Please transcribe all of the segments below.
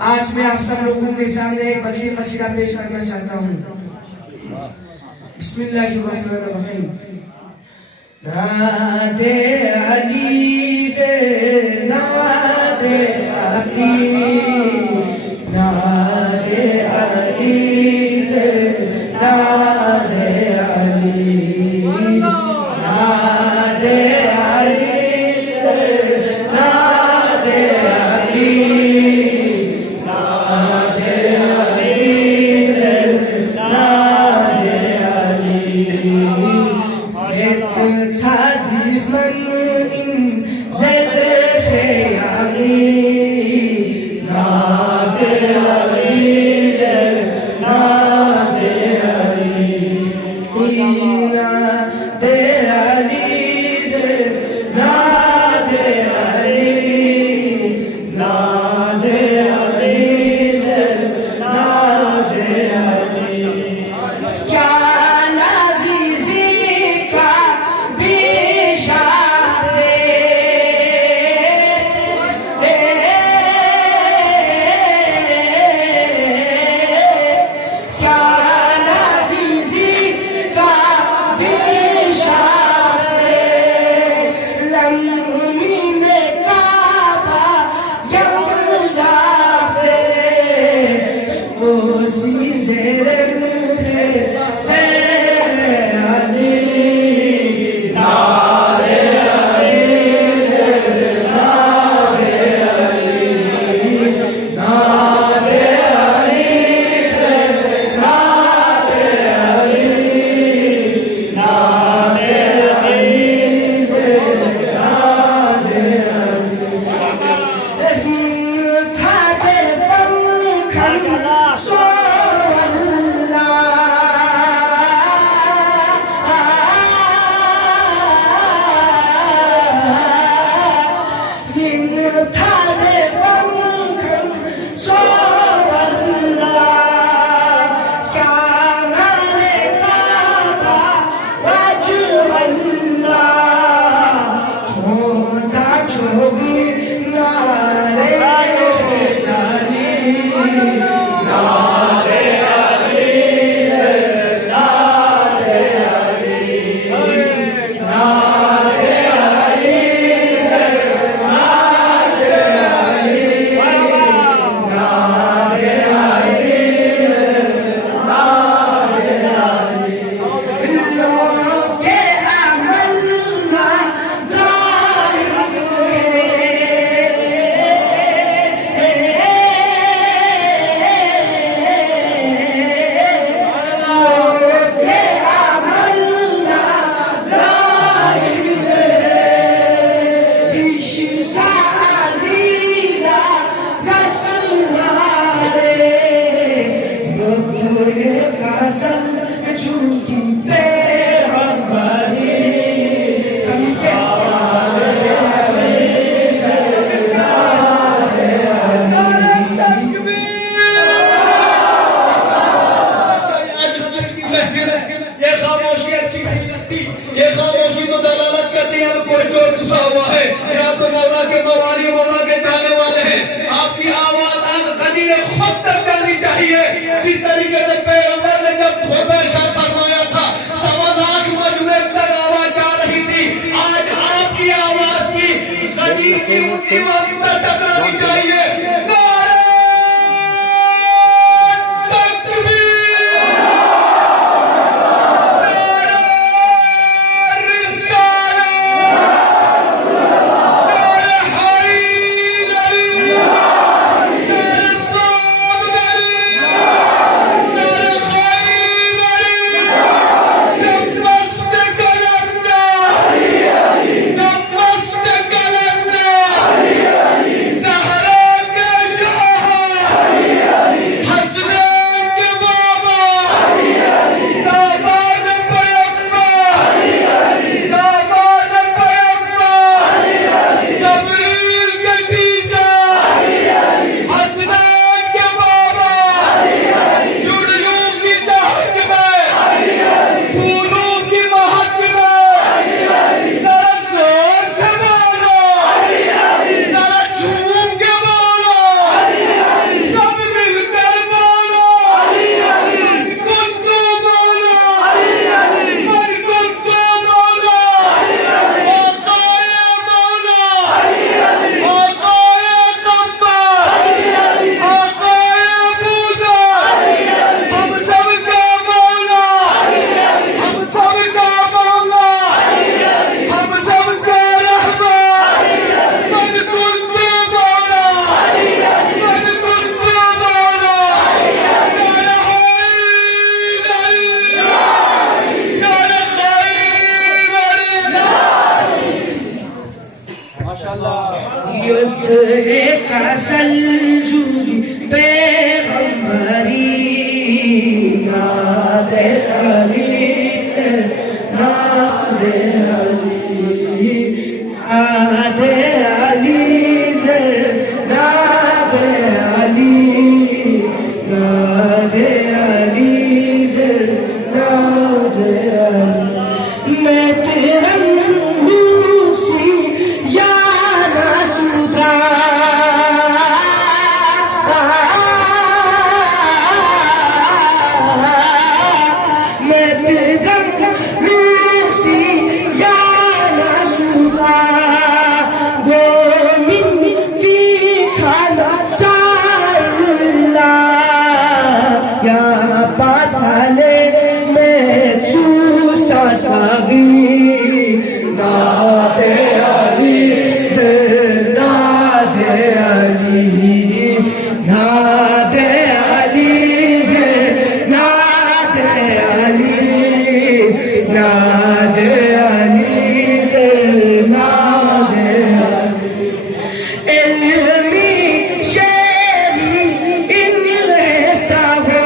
आज मैं आप सब लोगों के सामने एक बदली कसीदा पेश करना चाहता हूँ। बिस्मिल्लाहिर्रहमानिर्रहीम। नादे अली से नादे अली, नादे अली से नादे अली, नादे अली से नादे अली, नादे अली से नादे अली। एक था दुश्मन इन ज़िक्र अली, नादे अली से नादे अली, नादे अली से नादे अली, नादे अली से नादे अली। क्या नाज़ीज़ी का बेशा से, क्या नाज़ीज़ी का बेशा से, लम्ही में काबा यमजा से, उसी ज़ेरे ये खामोशी तो दलालत करती है कोई चोर घुसा हुआ है, या तो मौला के मवाली मौला के चाहने वाले हैं। आपकी आवाज आज कदीर खुद तक जानी चाहिए। जिस तरीके से पैगंबर ने जब खुतबा इरशाद फरमाया था, सवा लाख मजमे तक आवाज जा रही थी, आज आपकी आवाज की कदीर की मुसीबत तक टकरानी चाहिए। नादे अली से नादे अली, नादे अली से नादे अली। इल्मी शेरी इन्हेस्ता हो,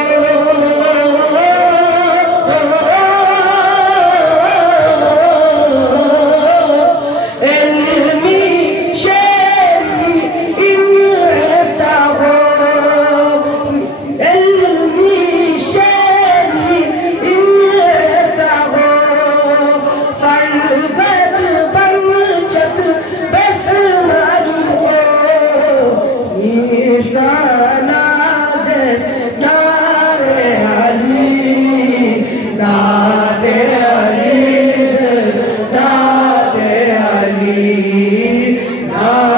नादे अली, नादे